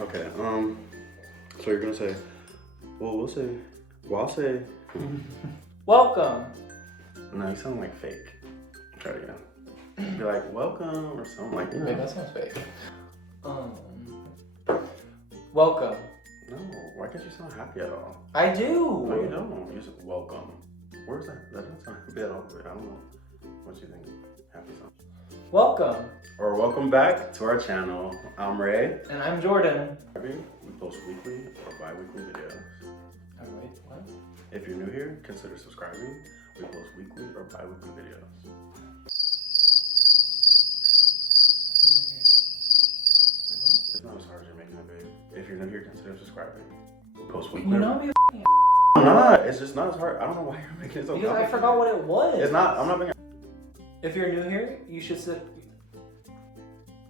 Okay, so you're gonna say, well, I'll say. Welcome. No, you sound like fake. Try it again. Be like, welcome, or something like that. Wait, that sounds fake. Welcome. No, why can't you sound happy at all? I do. No, you don't. You said welcome. Where's that? That doesn't sound happy at all. Wait, I don't know. What you think? Happy sound. Welcome. Or welcome back to our channel. I'm Ray. And I'm Jordan. We post weekly or bi-weekly videos. Oh, wait, what? If you're new here, consider subscribing. We post weekly or bi-weekly videos. It's not as hard as you're making it, babe. If you're new here, consider subscribing. We post weekly. You know me. I'm not. It's just not as hard. I don't know why you're making it so Because I complicated. forgot what it was. It's not. I'm not being. If you're new here, you should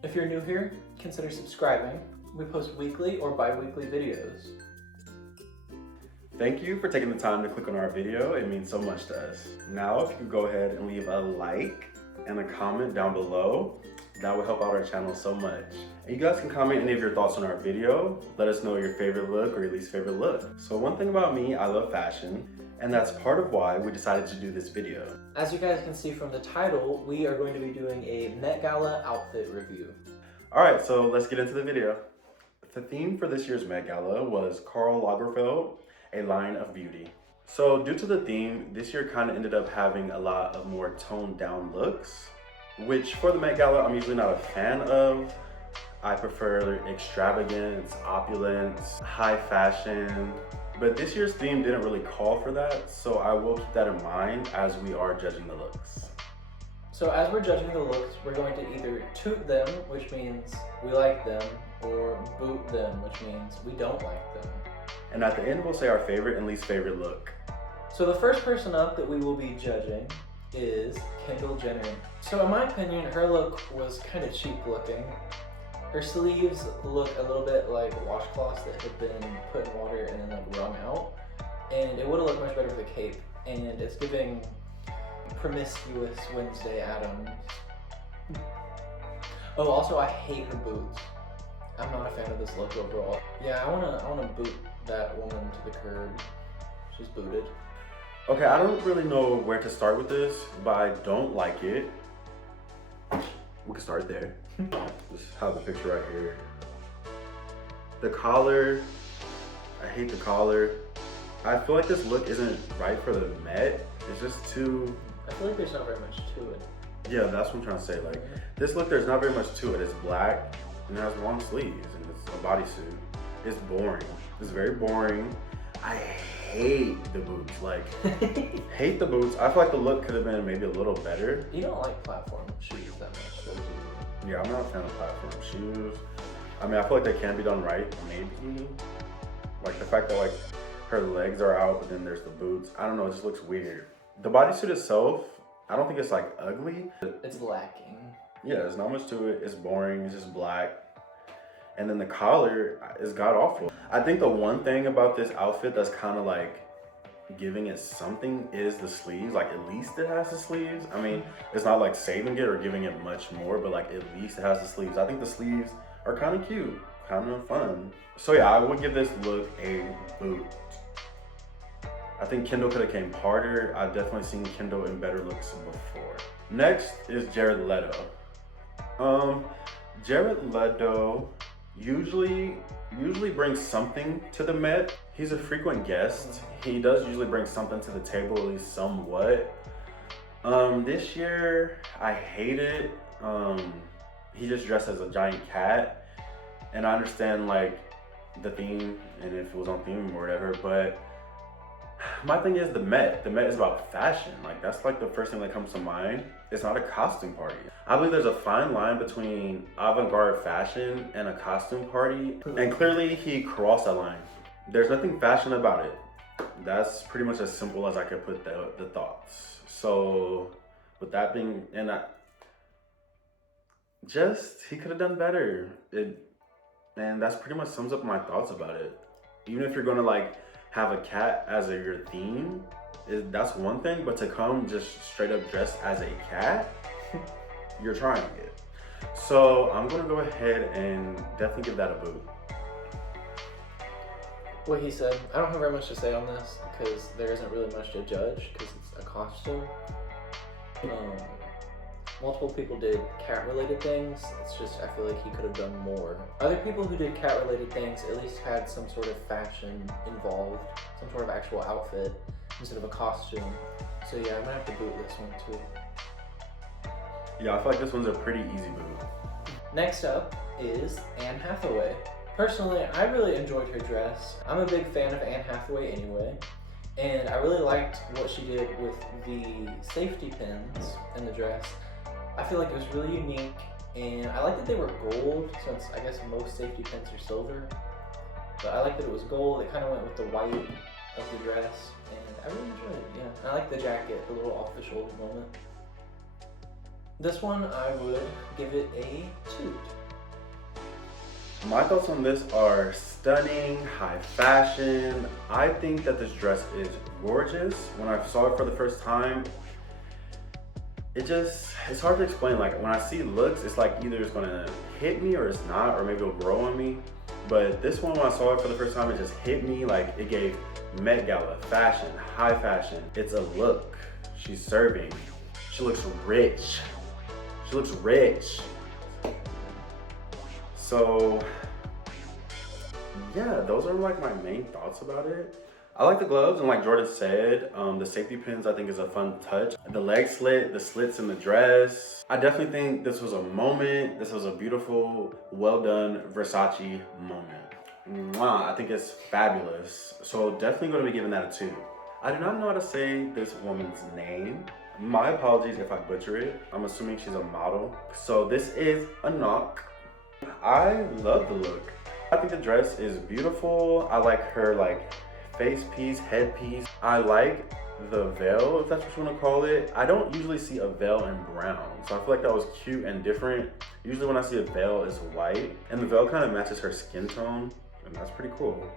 If you're new here, consider subscribing. We post weekly or bi-weekly videos. Thank you for taking the time to click on our video. It means so much to us. Now, if you could go ahead and leave a like and a comment down below, that would help out our channel so much. And you guys can comment any of your thoughts on our video. Let us know your favorite look or your least favorite look. So one thing about me, I love fashion, and that's part of why we decided to do this video. As you guys can see from the title, we are going to be doing a Met Gala outfit review. All right, so let's get into the video. The theme for this year's Met Gala was Karl Lagerfeld, a line of beauty. So due to the theme, this year kind of ended up having a lot of more toned down looks, which for the Met Gala, I'm usually not a fan of. I prefer extravagance, opulence, high fashion, but this year's theme didn't really call for that, so I will keep that in mind as we are judging the looks. So as we're judging the looks, we're going to either toot them, which means we like them, or boot them, which means we don't like them. And at the end, we'll say our favorite and least favorite look. So the first person up that we will be judging is Kendall Jenner. So in my opinion, her look was kind of cheap looking. Her sleeves look a little bit like washcloths that had been put in water and then like wrung out. And it would have looked much better with a cape. And it's giving promiscuous Wednesday Addams. Oh, also I hate her boots. I'm not a fan of this look overall. Yeah, I wanna boot that woman to the curb. She's booted. Okay, I don't really know where to start with this, but I don't like it. We can start there. Just have the picture right here. The collar, I hate the collar. I feel like this look isn't right for the Met. It's just too... I feel like there's not very much to it. Yeah, that's what I'm trying to say. Like, this look, there's not very much to it. It's black and it has long sleeves and it's a bodysuit. It's boring. It's very boring. I hate the boots. Like, hate the boots. I feel like the look could have been maybe a little better. You don't like platform shoes that much, do you? Yeah, I'm not a fan of platform shoes. I mean, I feel like they can be done right, maybe. Like the fact that like her legs are out, but then there's the boots. I don't know, it just looks weird. The bodysuit itself, I don't think it's like ugly. It's lacking. Yeah, there's not much to it. It's boring, it's just black. And then the collar is god awful. I think the one thing about this outfit that's kind of like giving it something is the sleeves. Like at least it has the sleeves. I mean, it's not like saving it or giving it much more, but like at least it has the sleeves. I think the sleeves are kind of cute, kind of fun. So yeah, I would give this look a boot. I think Kendall could have came harder. I've definitely seen Kendall in better looks before. Next is Jared Leto. Jared Leto usually brings something to the Met. He's a frequent guest. He does usually bring something to the table, at least somewhat. This year, I hate it. He just dressed as a giant cat. And I understand like the theme and if it was on theme or whatever, but my thing is the Met. The Met is about fashion. Like that's like the first thing that comes to mind. It's not a costume party. I believe there's a fine line between avant-garde fashion and a costume party. And clearly he crossed that line. There's nothing fashion about it. That's pretty much as simple as I could put the thoughts. So with that being, and he could have done better. And that's pretty much sums up my thoughts about it. Even if you're gonna like have a cat as your theme, that's one thing, but to come just straight up dressed as a cat, you're trying it. So I'm gonna go ahead and definitely give that a boot. what he said. I don't have very much to say on this because there isn't really much to judge because it's a costume. Multiple people did cat-related things. It's just, I feel like he could have done more. Other people who did cat-related things at least had some sort of fashion involved, some sort of actual outfit instead of a costume. So yeah, I'm gonna have to boot this one too. Yeah, I feel like this one's a pretty easy boot. Next up is Anne Hathaway. Personally, I really enjoyed her dress. I'm a big fan of Anne Hathaway anyway, and I really liked what she did with the safety pins in the dress. I feel like it was really unique, and I like that they were gold, since I guess most safety pins are silver. But I like that it was gold. It kind of went with the white of the dress, and I really enjoyed it, yeah. I like the jacket, the little off-the-shoulder moment. This one, I would give it a toot. My thoughts on this are stunning, high fashion. I think that this dress is gorgeous. When I saw it for the first time, it's hard to explain. Like when I see looks, it's like either it's gonna hit me or it's not, or maybe it'll grow on me. But this one, when I saw it for the first time, it just hit me. Like it gave Met Gala fashion, high fashion. It's a look. She's serving. She looks rich. She looks rich. So yeah, those are like my main thoughts about it. I like the gloves, and like Jordan said, the safety pins I think is a fun touch. The leg slit, the slits in the dress. I definitely think this was a moment. This was a beautiful, well done Versace moment. Mwah, I think it's fabulous. So definitely going to be giving that a 2. I do not know how to say this woman's name. My apologies if I butcher it. I'm assuming she's a model. So this is a knock. I love the look. I think the dress is beautiful. I like her like face piece, headpiece. I like the veil, if that's what you want to call it. I don't usually see a veil in brown, so I feel like that was cute and different. Usually when I see a veil, it's white, and the veil kind of matches her skin tone, and that's pretty cool.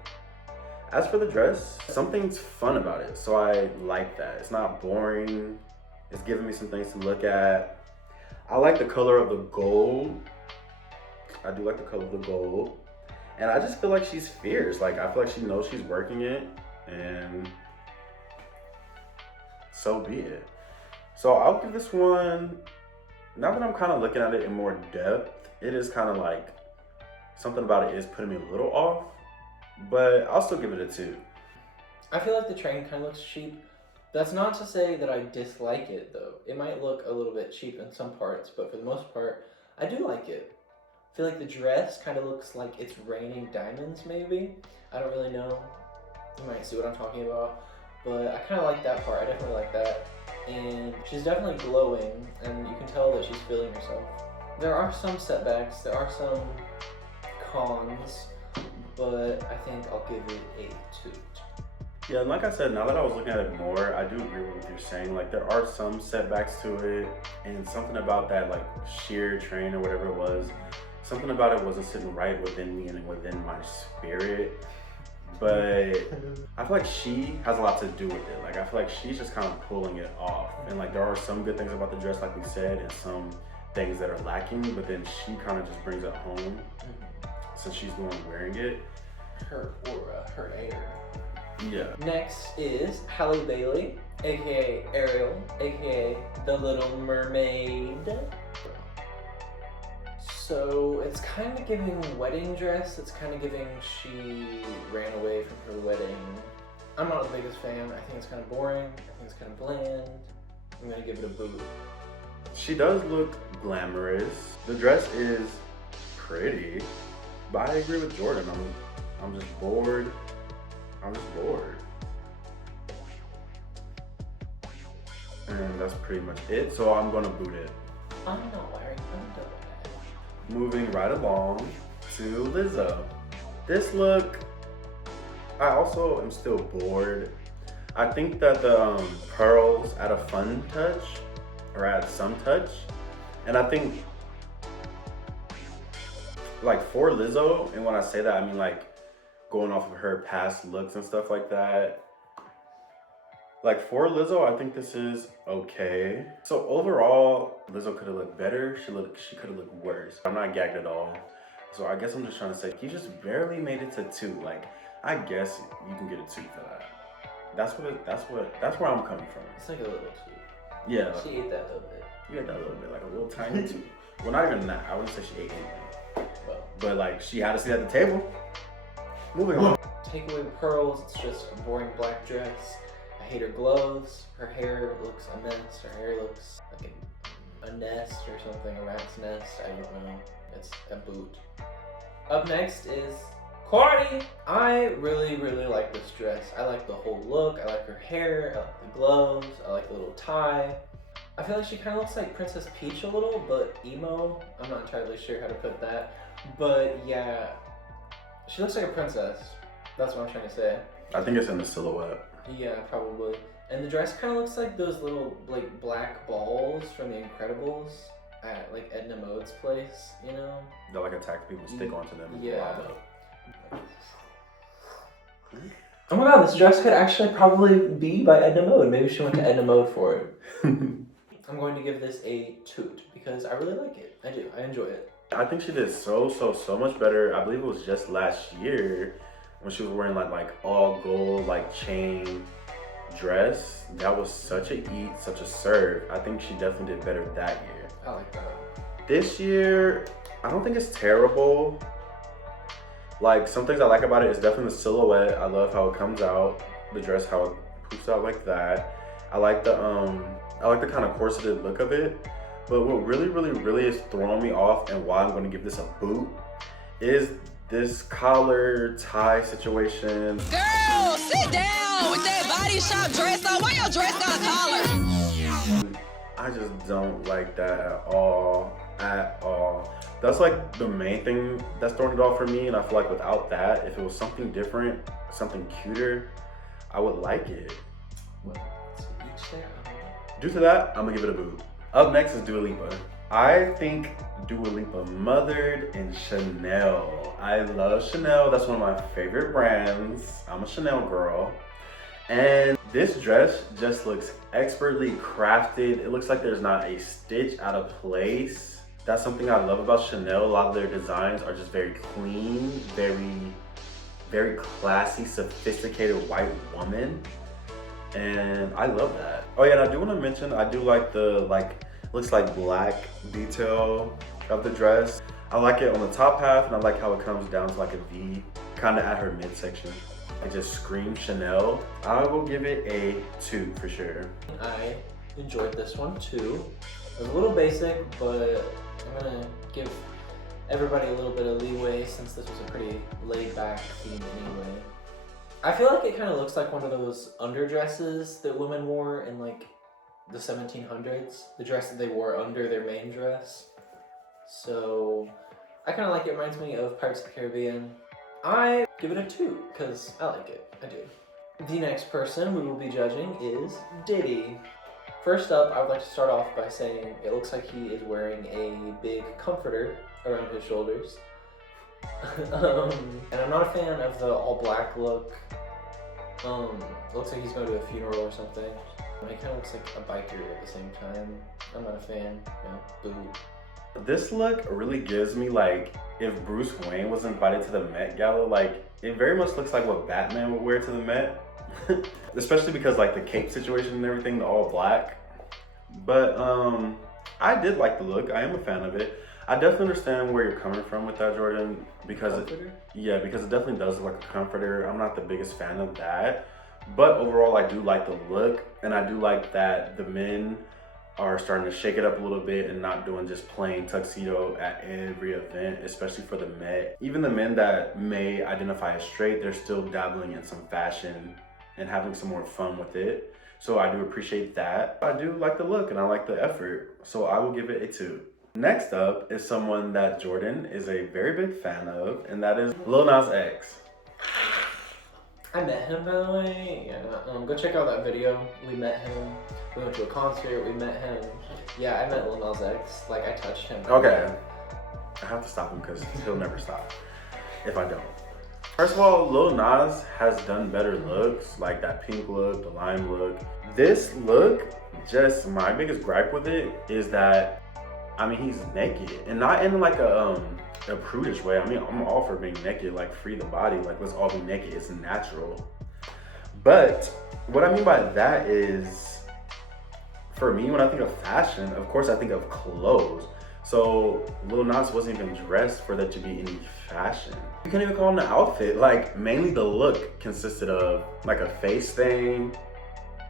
As for the dress, something's fun about it, so I like that. It's not boring. It's giving me some things to look at. I like the color of the gold. I do like the color of the gold. And I just feel like she's fierce. Like, I feel like she knows she's working it, and so be it. So I'll give this one, now that I'm kind of looking at it in more depth, it is kind of like, something about it is putting me a little off, but I'll still give it a 2. I feel like the train kind of looks cheap. That's not to say that I dislike it, though. It might look a little bit cheap in some parts, but for the most part, I do like it. I feel like the dress kind of looks like it's raining diamonds, maybe. I don't really know. You might see what I'm talking about. But I kind of like that part. I definitely like that. And she's definitely glowing, and you can tell that she's feeling herself. There are some setbacks. There are some cons. But I think I'll give it a 2. Yeah, and like I said, now that I was looking at it more, I do agree with what you're saying. Like, there are some setbacks to it, and something about that, like, sheer train or whatever it was, something about it wasn't sitting right within me and within my spirit. But I feel like she has a lot to do with it. Like, I feel like she's just kind of pulling it off. And like, there are some good things about the dress, like we said, and some things that are lacking, but then she kind of just brings it home since she's the one wearing it. Her aura, her air. Yeah. Next is Halle Bailey, aka Ariel, aka the Little Mermaid. So it's kind of giving wedding dress. It's kind of giving she ran away from her wedding. I'm not the biggest fan. I think it's kind of boring. I think it's kind of bland. I'm gonna give it a boot. She does look glamorous. The dress is pretty, but I agree with Jordan. I'm just bored. I'm just bored. And that's pretty much it. So I'm gonna boot it. I'm not wearing underwear. Moving right along to Lizzo. This look, I also am still bored. I think that the pearls add a fun touch, or add some touch. And I think, like, for Lizzo, and when I say that, I mean like going off of her past looks and stuff like that. Like, for Lizzo, I think this is okay. So overall, Lizzo could have looked better. She could have looked worse. I'm not gagged at all. So I guess I'm just trying to say, he just barely made it to 2. Like, I guess you can get a 2 for that. That's where I'm coming from. It's like a little too. Yeah. She ate that little bit. You ate that a little bit, like a little tiny 2. Well, not even that. I wouldn't say she ate anything. But like, she had a seat at the table. Moving on. Take away the pearls, it's just a boring black dress. I hate her gloves. Her hair looks a mess. Her hair looks like a nest or something, a rat's nest. I don't know. It's a boot. Up next is Courtney. I really, really like this dress. I like the whole look. I like her hair. I like the gloves. I like the little tie. I feel like she kind of looks like Princess Peach a little, but emo. I'm not entirely sure how to put that. But yeah, she looks like a princess. That's what I'm trying to say. I think it's in the silhouette. Yeah, probably. And the dress kind of looks like those little like black balls from The Incredibles at like Edna Mode's place, you know? They're like attack people, stick onto them. And Yeah. fly up. Oh my god, this dress could actually probably be by Edna Mode. Maybe she went to Edna Mode for it. I'm going to give this a toot because I really like it. I do. I enjoy it. I think she did so much better. I believe it was just last year when she was wearing like all gold, like chain dress. That was such a eat, such a serve. I think she definitely did better that year. I like that. This year, I don't think it's terrible. Like, some things I like about it is definitely the silhouette. I love how it comes out, the dress, how it poofs out like that. I like the kind of corseted look of it. But what really is throwing me off and why I'm going to give this a boot is this collar tie situation. Girl, sit down with that body shop dress on. Why your dress got a collar? I just don't like that at all. That's like the main thing that's throwing it off for me, and I feel like without that, if it was something different, something cuter, I would like it. Well, so each there. Due to that, I'm gonna give it a boot. Up next is Dua Lipa. I think Dua Lipa mothered in Chanel. I love Chanel. That's one of my favorite brands. I'm a Chanel girl. And this dress just looks expertly crafted. It looks like there's not a stitch out of place. That's something I love about Chanel. A lot of their designs are just very clean, very classy, sophisticated white woman. And I love that. Oh yeah, and I do want to mention, I do like the looks like black detail of the dress. I like it on the top half, and I like how it comes down to like a V, kind of at her midsection. It just screams Chanel. I will give it a 2 for sure. I enjoyed this one too. It was a little basic, but I'm gonna give everybody a little bit of leeway since this was a pretty laid back theme anyway. I feel like it kind of looks like one of those underdresses that women wore in like the 1700s. The dress that they wore under their main dress. So I kind of like it. Reminds me of Pirates of the Caribbean. I give it a 2 because I like it. I do. The next person we will be judging is Diddy. First up, I would like to start off by saying it looks like he is wearing a big comforter around his shoulders. And I'm not a fan of the all black look. Looks like he's going to a funeral or something. He kind of looks like a biker at the same time. I'm not a fan. No, boo. This look really gives me like if Bruce Wayne was invited to the Met Gala. Like, it very much looks like what Batman would wear to the Met. Especially because like the cape situation and everything, the all black. But I did like the look. I am a fan of it. I definitely understand where you're coming from with that, Jordan, because because it definitely does look like a comforter. I'm not the biggest fan of that, but overall I do like the look, and I do like that the men are starting to shake it up a little bit and not doing just plain tuxedo at every event, especially for the Met. Even the men that may identify as straight, they're still dabbling in some fashion and having some more fun with it. So I do appreciate that. I do like the look and I like the effort, so I will give it a 2. Next up is someone that Jordan is a very big fan of, and that is Lil Nas X. I met him, by the way. Yeah, go check out that video. We met him. We went to a concert. We met him. Yeah, I met Lil Nas X. Like, I touched him. Okay. I have to stop him because he'll never stop if I don't. First of all, Lil Nas has done better looks, like that pink look, the lime look. This look, just my biggest gripe with it is that, I mean, he's naked, and not in like a a prudish way. I mean, I'm all for being naked, like free the body, like let's all be naked. It's natural. But what I mean by that is, for me, when I think of fashion, of course I think of clothes. So Lil Nas wasn't even dressed for there to be any fashion. You can't even call him an outfit. Like, mainly the look consisted of like a face thing,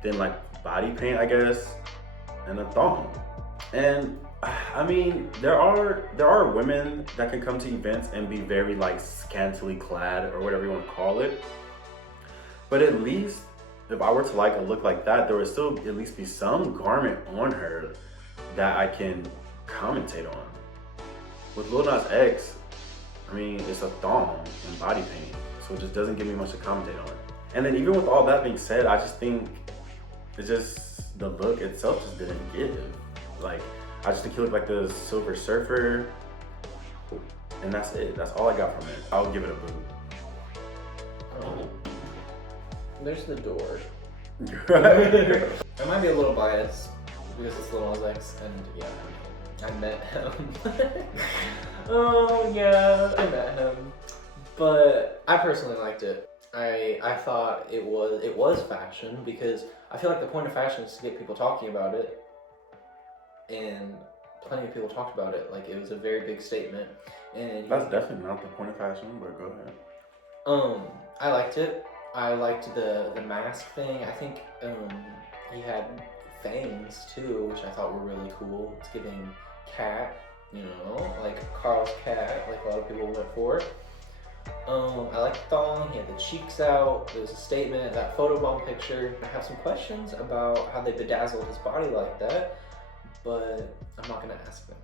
then like body paint, I guess, and a thong. And I mean, there are women that can come to events and be very like scantily clad or whatever you want to call it. But at least if I were to like a look like that, there would still at least be some garment on her that I can commentate on. With Lil Nas X, I mean, it's a thong and body paint, so it just doesn't give me much to commentate on. And then even with all that being said, I just think the look itself just didn't give. Like, I just think he looked like the Silver Surfer, and that's it. That's all I got from it. I'll give it a boot. There's the door. I might be a little biased because it's Lil Nas X, and yeah, I met him. Oh yeah, I met him. But I personally liked it. I thought it was fashion, because I feel like the point of fashion is to get people talking about it, and plenty of people talked about it. Like, it was a very big statement, and that's definitely not the point of fashion. But go ahead. I liked it. I liked the mask thing. I think he had fangs too, which I thought were really cool. It's giving cat, like Carl's cat, like a lot of people went for. I liked the thong. He had the cheeks out. It was a statement. That photobomb picture. I have some questions about how they bedazzled his body like that, but I'm not gonna ask them.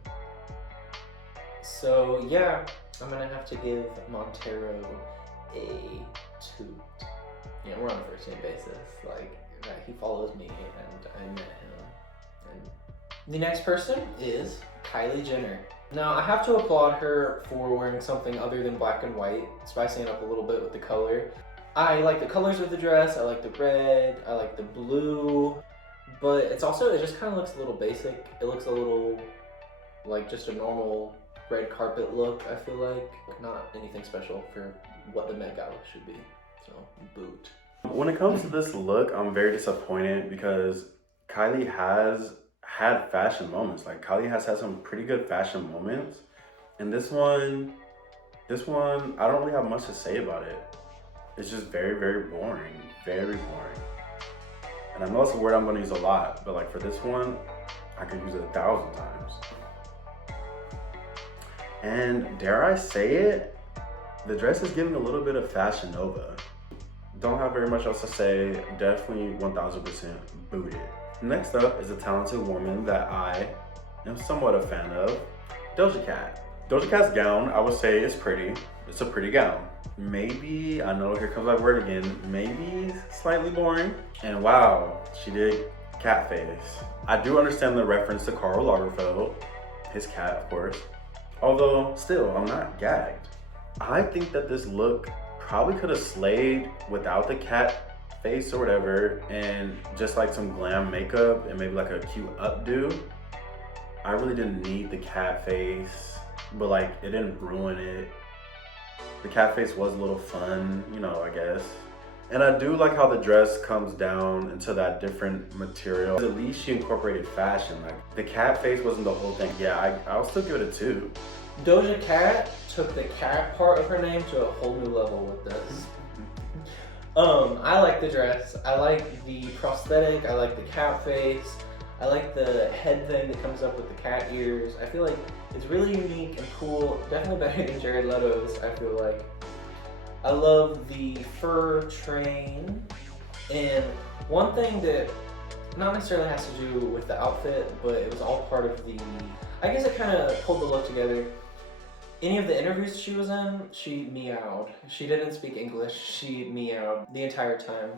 So yeah, I'm gonna have to give Montero a toot. We're on a first name basis. Like, he follows me, and I met him. And the next person is Kylie Jenner. Now, I have to applaud her for wearing something other than black and white, spicing it up a little bit with the color. I like the colors of the dress. I like the red. I like the blue. But it just kind of looks a little basic. It looks a little like just a normal red carpet look, I feel like. Not anything special for what the Met Gala should be. So, boot. When it comes to this look, I'm very disappointed because Kylie has had fashion moments. Like, Kylie has had some pretty good fashion moments. And this one, I don't really have much to say about it. It's just very, very boring. Very boring. And I know it's a word I'm gonna use a lot, but like for this one, I could use it 1,000 times. And dare I say it, the dress is giving a little bit of Fashion Nova. Don't have very much else to say. Definitely 1000% booted. Next up is a talented woman that I am somewhat a fan of, Doja Cat. Doja Cat's gown, I would say, is pretty. It's a pretty gown. Maybe, I know, here comes that word again, maybe slightly boring. And wow, she did cat face. I do understand the reference to Karl Lagerfeld, his cat, of course. Although, still, I'm not gagged. I think that this look probably could have slayed without the cat face or whatever, and just like some glam makeup and maybe like a cute updo. I really didn't need the cat face, but like it didn't ruin it. The cat face was a little fun, I guess. And I do like how the dress comes down into that different material. At least she incorporated fashion. Like, the cat face wasn't the whole thing. Yeah, I'll still give it a 2. Doja Cat took the cat part of her name to a whole new level with this. I like the dress. I like the prosthetic. I like the cat face. I like the head thing that comes up with the cat ears. I feel like it's really unique and cool. Definitely better than Jared Leto's, I feel like. I love the fur train. And one thing that not necessarily has to do with the outfit, but it was all part of the, I guess it kind of pulled the look together. Any of the interviews she was in, she meowed. She didn't speak English, she meowed the entire time.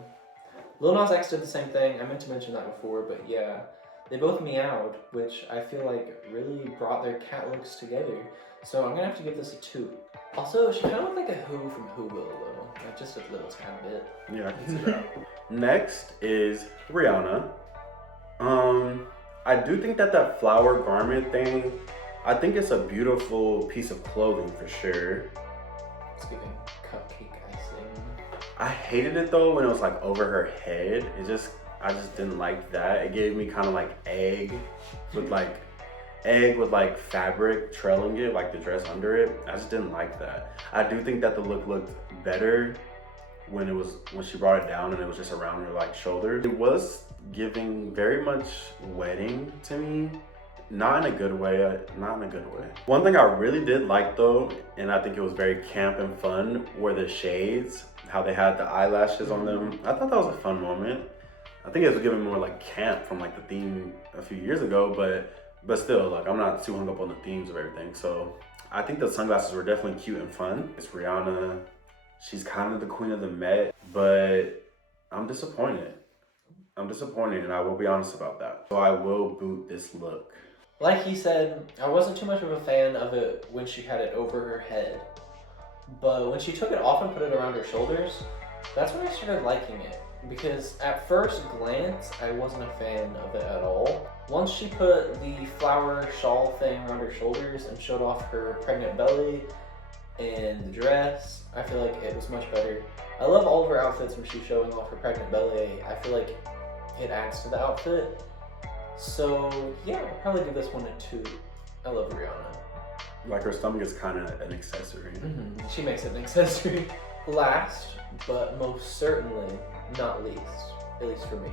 Lil Nas X did the same thing. I meant to mention that before, but yeah. They both meowed, which I feel like really brought their cat looks together. So I'm gonna have to give this a 2. Also, she kind of looked like a Who from Whoville a little. Like, just a little tad bit. Yeah, I can see that. Next is Rihanna. I do think that flower garment thing I think it's a beautiful piece of clothing for sure. It's giving cupcake icing. I hated it though when it was like over her head. I just didn't like that. It gave me kind of like egg with like fabric trailing it, like the dress under it. I just didn't like that. I do think that the look looked better when she brought it down and it was just around her like shoulders. It was giving very much wedding to me. Not in a good way, not in a good way. One thing I really did like though, and I think it was very camp and fun, were the shades, how they had the eyelashes on them. I thought that was a fun moment. I think it was giving more like camp from like the theme a few years ago, but still, like I'm not too hung up on the themes of everything. So I think the sunglasses were definitely cute and fun. It's Rihanna, she's kind of the queen of the Met, but I'm disappointed. And I will be honest about that. So I will boot this look. Like he said, I wasn't too much of a fan of it when she had it over her head. But when she took it off and put it around her shoulders, that's when I started liking it. Because at first glance, I wasn't a fan of it at all. Once she put the flower shawl thing around her shoulders and showed off her pregnant belly and the dress, I feel like it was much better. I love all of her outfits when she's showing off her pregnant belly. I feel like it adds to the outfit. So yeah, I'll probably give this one a 2. I love Rihanna. Like her stomach is kind of an accessory. Mm-hmm. She makes it an accessory. Last, but most certainly not least, at least for me,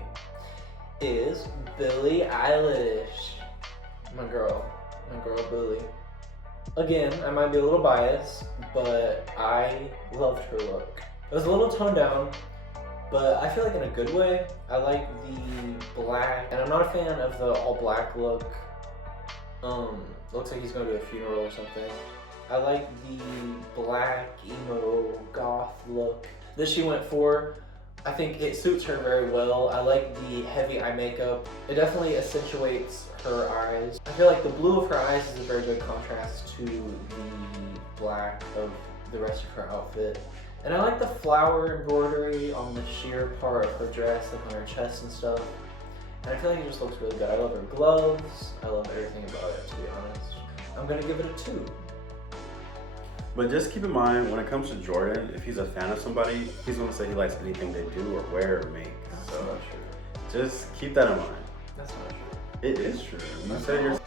is Billie Eilish. My girl Billie. Again, I might be a little biased, but I loved her look. It was a little toned down, but I feel like in a good way. I like the black, and I'm not a fan of the all black look. Looks like he's going to a funeral or something. I like the black emo goth look that she went for. I think it suits her very well. I like the heavy eye makeup. It definitely accentuates her eyes. I feel like the blue of her eyes is a very good contrast to the black of the rest of her outfit. And I like the flower embroidery on the sheer part of her dress, like on her chest and stuff. And I feel like it just looks really good. I love her gloves. I love everything about it, to be honest. I'm gonna give it a 2. But just keep in mind, when it comes to Jordan, if he's a fan of somebody, he's gonna say he likes anything they do or wear or make. That's so not true. just keep that in mind. That's not true. It is true. You said you're...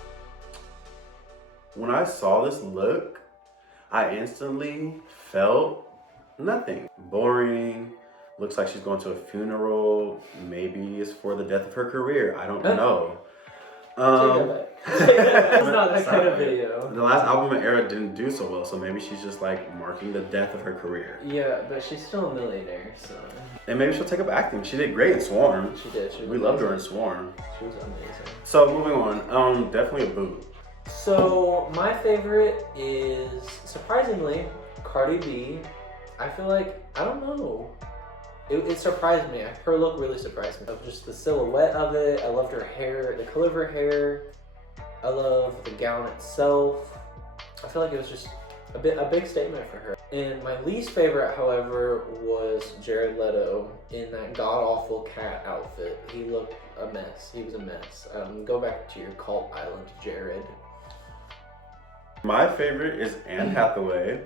When I saw this look, I instantly felt nothing. Boring. Looks like she's going to a funeral. Maybe it's for the death of her career. I don't know. It's not that kind of video. The last album and era didn't do so well, so maybe she's just like marking the death of her career. Yeah, but she's still a millionaire, so. And maybe she'll take up acting. She did great in Swarm. She did. We loved her in Swarm. She was amazing. So moving on, definitely a boot. So my favorite is surprisingly Cardi B. I feel like, I don't know. It surprised me. Her look really surprised me. Just the silhouette of it. I loved her hair, the color of her hair. I love the gown itself. I feel like it was just a big statement for her. And my least favorite, however, was Jared Leto in that god-awful cat outfit. He looked a mess. He was a mess. Go back to your cult island, Jared. My favorite is Anne Hathaway.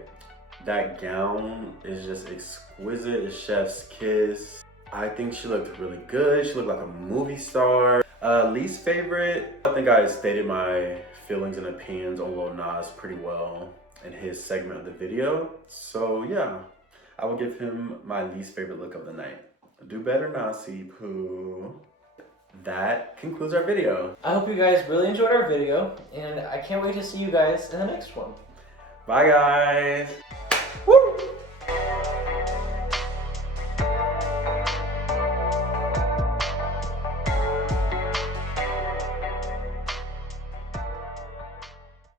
That gown is just exquisite. It's chef's kiss. I think she looked really good. She looked like a movie star. Least favorite, I think I stated my feelings and opinions on Lil Nas pretty well in his segment of the video. So yeah, I will give him my least favorite look of the night. Do better, Nasi Poo. That concludes our video. I hope you guys really enjoyed our video, and I can't wait to see you guys in the next one. Bye guys. Woo!